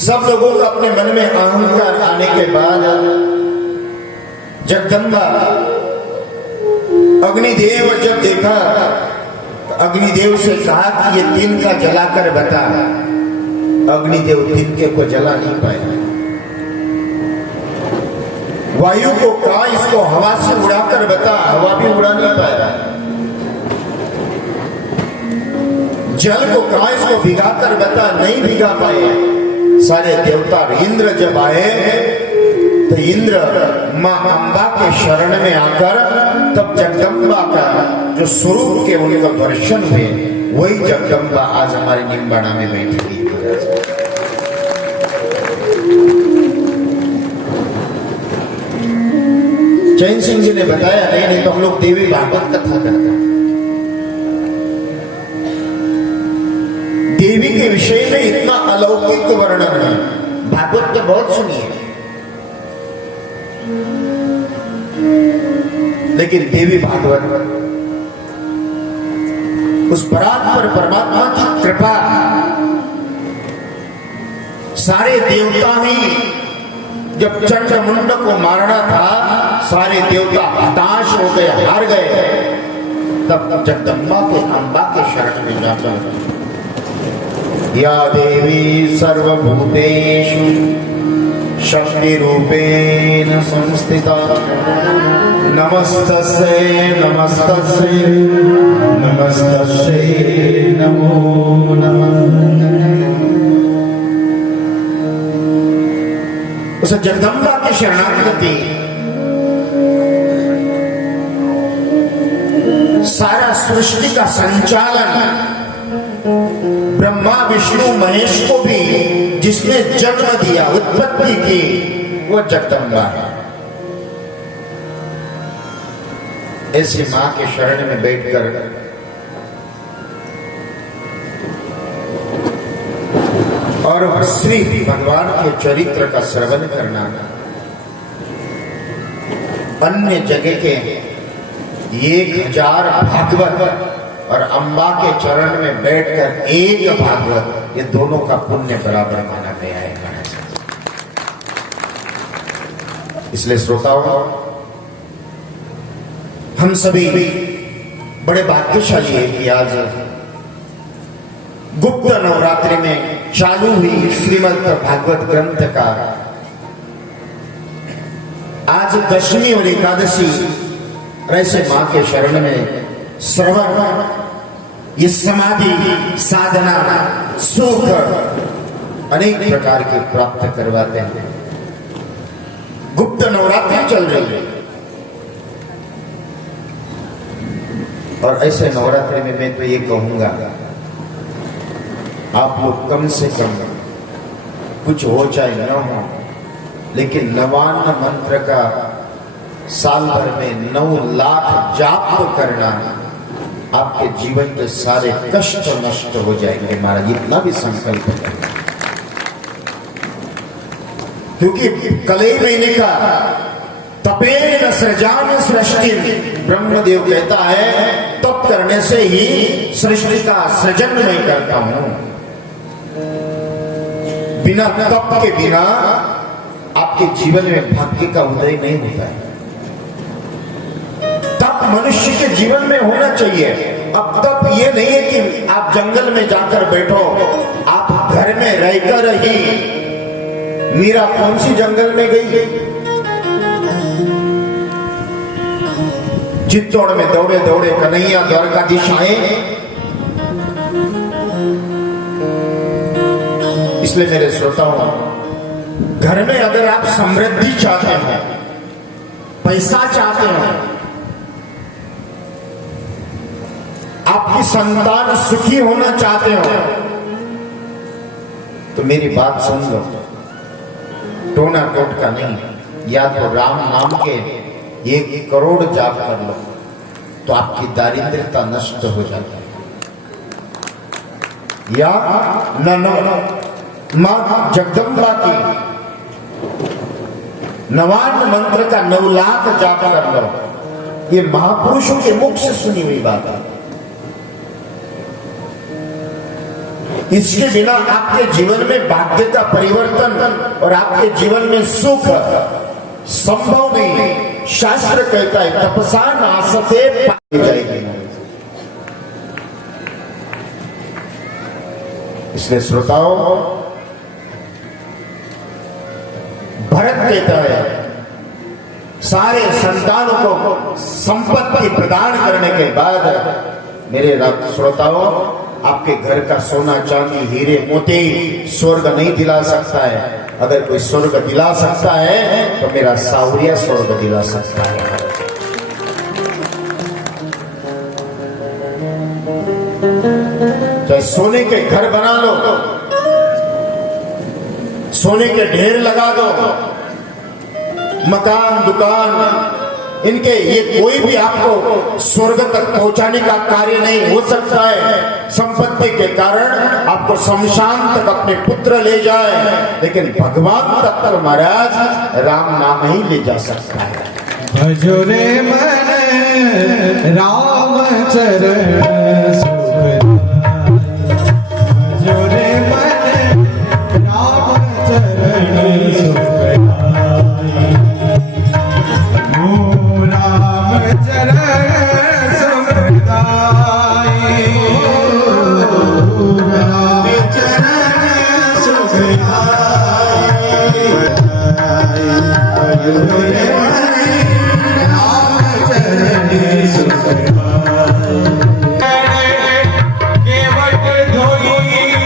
सब लोगों को अपने मन में अहंकार आने के बाद जगदम्बा अग्निदेव जब देखा, अग्निदेव से कहा कि ये तिनका जलाकर बता। अग्निदेव तिनके को जला नहीं पाए। वायु को कहा इसको हवा से उड़ाकर बता, हवा भी उड़ा नहीं पाया। जल को कहा इसको भिगाकर बता, नहीं भिगा पाए। सारे देवता इंद्र जब आए तो इंद्र मां अंबा के शरण में आकर तब जगदम्बा का जो स्वरूप के उनका दर्शन हुए, वही जगदम्बा आज हमारे निम्बाड़ा में बैठी हुई है। चैन सिंह जी ने बताया, नहीं तो हम लोग देवी भागवत कथा करते हैं। देवी के विषय में इतना अलौकिक वर्णन है, भागवत तो बहुत सुनिए, लेकिन देवी भागवत उस परात्पर परमात्मा की कृपा, सारे देवता ही जब चंद्रमुंड को मारना था, सारे देवता हताश हो गए, हार गए। तब जगदम्बा के अंबा के शरण में जाकर, या देवी सर्वभूतेषु शक्ति रूपेण संस्थिता, नमस्तस्यै नमस्तस्यै नमस्तस्यै नमो नमः। उस जगदम्बा की शरणागति सारा सृष्टि का संचालन, ब्रह्मा विष्णु महेश को भी जिसने जन्म दिया, उत्पत्ति की, वो जगदम्बा है। ऐसी मां के शरण में बैठकर और श्री भगवान के चरित्र का श्रवण करना, अन्य जगह के 1000 भागवत और अम्बा के चरण में बैठकर एक भागवत, ये दोनों का पुण्य बराबर माना गया है महाराज। इसलिए श्रोताओं, हम सभी बड़े भाग्यशाली है कि आज गुप्त नवरात्रि में चालू हुई श्रीमद् भागवत ग्रंथ का आज दशमी और एकादशी, ऐसे मां के शरण में श्रवण, ये समाधि साधना सुख अनेक प्रकार के प्राप्त करवाते हैं। गुप्त नवरात्रि चल रही है और ऐसे नवरात्रि में मैं तो ये कहूंगा, आप लोग कम से कम, कुछ हो चाहे न हो, लेकिन नवान्न मंत्र का साल भर में 9 लाख जाप करना, आपके जीवन के सारे कष्ट नष्ट हो जाएंगे महाराज, इतना भी संकल्प है। क्योंकि कलई महीने का तपेन सृजान सृष्टि, ब्रह्मदेव कहता है तप करने से ही सृष्टि का सृजन मैं करता हूं। बिना तप के बिना आपके जीवन में भाग्य का उदय नहीं होता है। तप मनुष्य के जीवन में होना चाहिए। अब तप ये नहीं है कि आप जंगल में जाकर बैठो, आप घर में रहकर ही। मीरा कौन सी जंगल में गई? चित्तौड़ में दौड़े दौड़े कन्हैया द्वारकाधीश आए। इसलिए मेरे श्रोताओं, घर में अगर आप समृद्धि चाहते हो, पैसा चाहते हो, आपकी संतान सुखी होना चाहते हो, तो मेरी बात सुन लो। टोना टोटका नहीं, या तो राम नाम के 1 करोड़ जाप कर लो तो आपकी दारिद्र्यता नष्ट हो जाती है। या मां जगदम्बा की 99 मंत्र का 9 लाख जाप कर लो। ये महापुरुषों के मुख से सुनी हुई बात है। इसके बिना आपके जीवन में भाग्य का परिवर्तन और आपके जीवन में सुख संभव नहीं। शास्त्र कहता है तपसा नासते पाई जाएगी। इसलिए श्रोताओं, भरत कहता है सारे संतानों को संपत्ति प्रदान करने के बाद, मेरे श्रोताओं, आपके घर का सोना चांदी हीरे मोती स्वर्ग नहीं दिला सकता है। अगर कोई स्वर्ग दिला सकता है तो मेरा सावरिया स्वर्ग दिला सकता है। चाहे सोने के घर बना लो, सोने के ढेर लगा दो, मकान दुकान, इनके ये कोई भी आपको स्वर्ग तक पहुंचाने का कार्य नहीं हो सकता है। संपत्ति के कारण आपको शमशान तक अपने पुत्र ले जाए, लेकिन भगवान तक महाराज राम नाम ही ले जा सकता है। भजो रे मन राम चरण सुख, भजो रे मन राम चरण सुख, राम चरण सुखदाई, राम चरण सुखदाई, भजो रे राम चरण सुखदाई। केवट धोई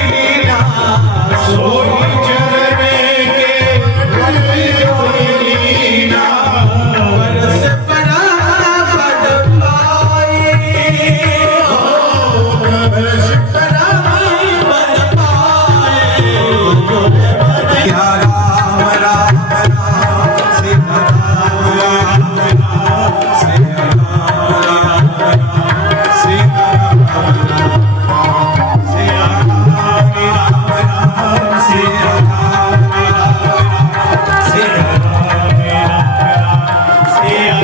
लीला सोई चरण के, धोई लीला बरस पड़ा बड़ पाई, बरस पड़ा बड़ पाए। या राम राम राम सीता राम राम सीता राम सीता राम सिया राम राम सिया राम सिया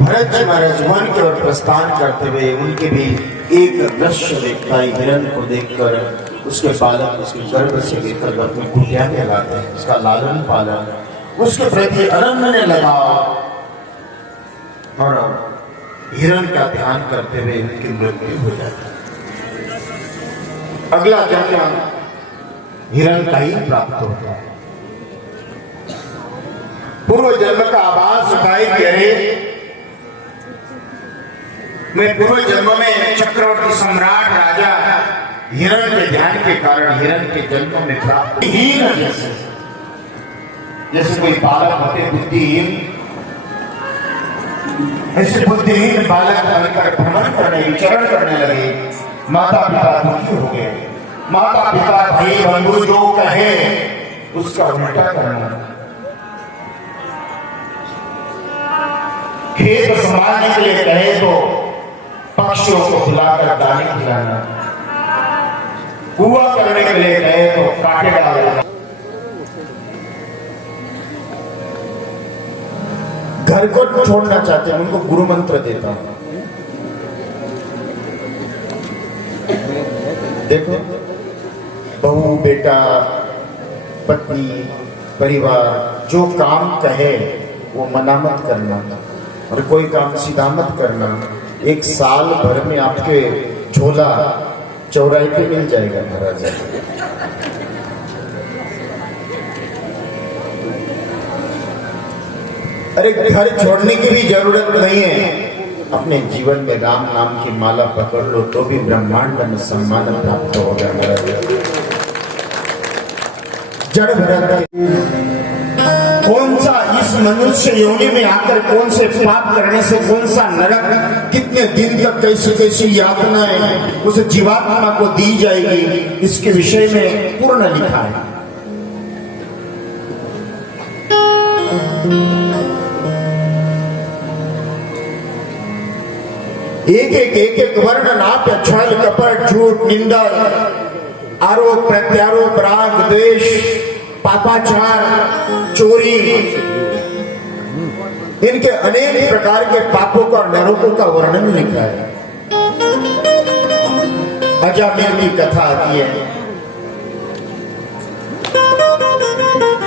भरत जी महाराज वन की ओर प्रस्थान करते हुए उनके भी एक दृश्य देखता है। हिरण को देखकर उसके बालक उसके गर्भ से लेकर अपनी कुटिया में लाते हैं, उसका लालन पालन, उसके प्रति अनन्य लगाव, और हिरण का ध्यान करते हुए उनकी मृत्यु हो जाती है। अगला जन्म हिरण का ही प्राप्त होता है। पूर्व जन्म का आभास उठाए कि अरे मैं पूर्व जन्म में चक्रवर्ती सम्राट राजा हिरण के ध्यान के कारण हिरण के जन्म में प्राप्त ही न, जैसे कोई बालक होते बुद्धिहीन, ऐसे बुद्धिहीन बालक बनकर भ्रमण करने विचरण करने लगे। माता पिता दुखी हो गए। माता पिता भाई बंधु जो कहे उसका उल्टा करना, खेत संभालने के लिए कहे तो पक्षियों को बुलाकर दाने खिलाना, कुआं करने के लिए कहे तो काटे डालना। घर को छोड़ना चाहते हैं, उनको गुरु मंत्र देता हूं। देखो, बहू, बेटा, पत्नी, परिवार जो काम कहे वो मना मत करना, और कोई काम सीधा मत करना। एक साल भर में आपके झोला चौराहे पे मिल जाएगा महाराज। अरे घर छोड़ने की भी जरूरत नहीं है, अपने जीवन में राम नाम की माला पकड़ लो तो भी ब्रह्मांड में सम्मान प्राप्त होगा महाराज। जड़ भरत कौन सा इस मनुष्य योनि में आकर कौन से पाप करने से कौन सा नरक, कितने दिन तक कैसी कैसी यातनाएं उस जीवात्मा को दी जाएगी, इसके विषय में पूर्ण लिखा है। एक वर्ण, नाट्य, छल, कपट, झूठ, निंदा, आरोप प्रत्यारोप, राग, द्वेष, पापाचार, चोरी, इनके अनेक प्रकार के पापों का, नरकों का वर्णन लिखा है। अजामिल की कथा आती है।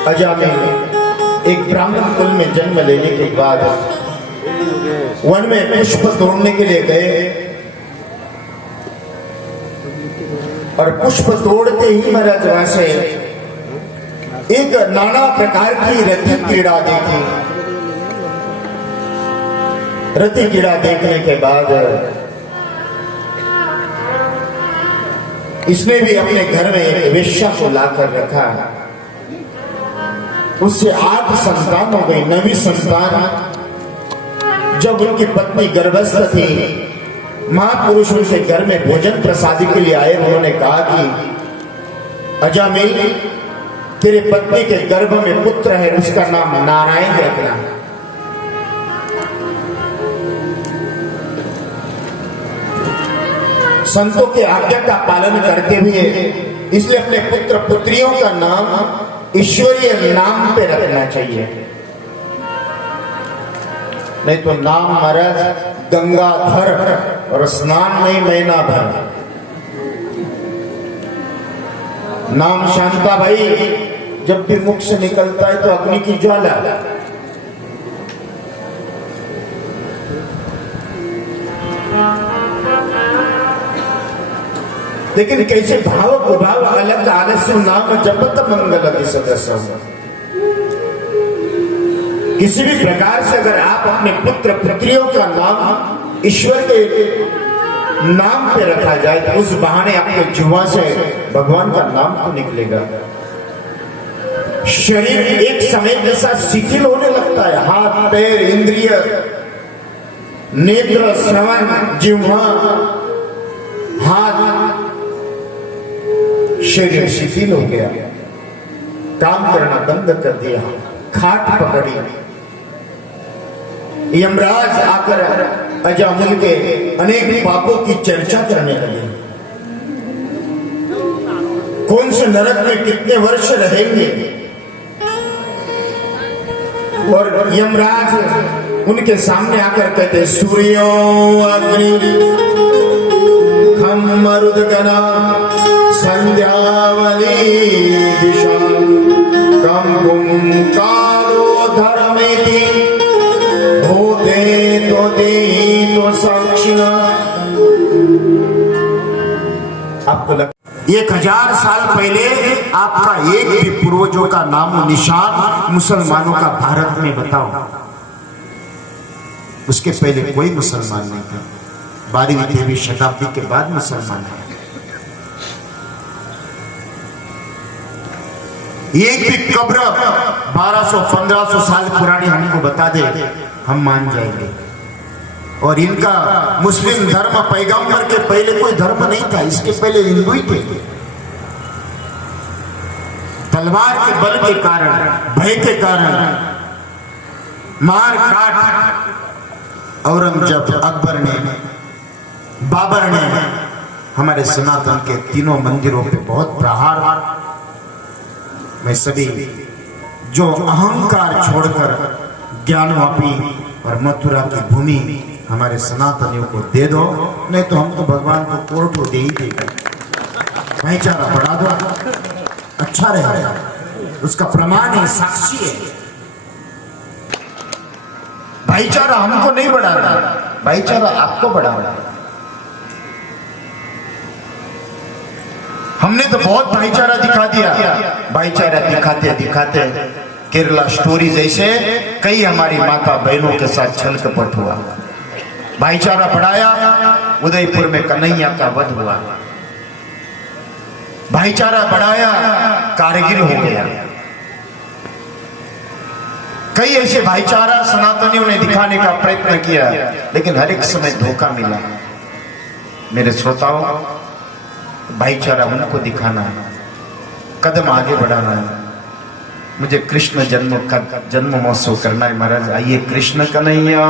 अजामिल एक ब्राह्मण कुल में जन्म लेने के बाद वन में पुष्प तोड़ने के लिए गए, और पुष्प तोड़ते ही महाराज वहां से एक नाना प्रकार की रति कीड़ा देखी। रति कीड़ा देखने के बाद इसने भी अपने घर में एक वेश्या को लाकर रखा। उससे 8 संतान हो गई। 9वीं संतान जब उनकी पत्नी गर्भस्थ थी, महापुरुष उनके घर में भोजन प्रसादी के लिए आए। उन्होंने कहा कि अजामिल, तेरे पत्नी के गर्भ में पुत्र है, उसका नाम नारायण रखना। संतों के आज्ञा का पालन करते हुए इसलिए अपने पुत्र पुत्रियों का नाम ईश्वरीय नाम पे रखना चाहिए, नहीं तो नाम महाराज गंगाधर और स्नान नहीं महीना भर। नाम शांता भाई जब भी मुख से निकलता है तो अग्नि की ज्वाला। लेकिन कैसे भाव उभाव अलग आलस्य नाम जपत मंगल सदस्य। किसी भी प्रकार से अगर आप अपने पुत्र पुत्रियों का नाम ईश्वर के नाम पे रखा जाए तो उस बहाने आपके जुआ से भगवान का नाम तो निकलेगा। शरीर एक समय के साथ शिथिल होने लगता है। हाथ, पैर, इंद्रिय, नेत्र, श्रवण, जिह्वा, हाथ, शरीर शिथिल हो गया, काम करना बंद कर दिया, खाट पकड़ी। यमराज आकर अजामिल के अनेक पापों की चर्चा करने लगे। कौन से नरक में कितने वर्ष रहेंगे, और यमराज उनके सामने आकर कहते, सूर्यो अग्नि खम मरुदगना संध्यावली दिशा कम कुम कालो धर्मेति होते तो दे तो साक्षिणा। आपको 1000 साल पहले आपका एक भी पूर्वजों का नाम निशान मुसलमानों का भारत में बताओ। उसके पहले कोई मुसलमान नहीं था। 12वीं 13वीं शताब्दी के बाद मुसलमान है। एक भी कब्र 1200-1500 साल पुरानी हमको बता दे, हम मान जाएंगे। और इनका मुस्लिम धर्म पैगंबर के पहले कोई धर्म नहीं था, इसके पहले हिंदू ही थे। तलवार के बल के कारण, भय के कारण मार काट औरंगजेब, अकबर ने, बाबर ने हमारे सनातन के तीनों मंदिरों पे बहुत प्रहार। मैं सभी जो अहंकार छोड़कर ज्ञानवापी और मथुरा की भूमि हमारे सनातनियों को दे दो, नहीं तो हम तो भगवान को कोर्ट दे ही देगा। भाईचारा बढ़ा दो, अच्छा रहेगा। उसका प्रमाण है, साक्षी है। भाईचारा हमको नहीं बढ़ाना, भाईचारा आपको बढ़ाना। हमने तो बहुत भाईचारा दिखा दिया। भाईचारा दिखाते दिखाते केरला स्टोरी जैसे कई हमारी माता बहनों के साथ छल कपट हुआ। भाईचारा बढ़ाया, उदयपुर में कन्हैया का वध हुआ। भाईचारा बढ़ाया, कारगिल हो गया। कई ऐसे भाईचारा सनातनियों ने दिखाने का प्रयत्न किया, लेकिन हर एक समय धोखा मिला। मेरे श्रोताओं, भाईचारा उनको दिखाना है, कदम आगे बढ़ाना है। मुझे कृष्ण जन्म महोत्सव करना है। महाराज आइए, कृष्ण कन्हैया।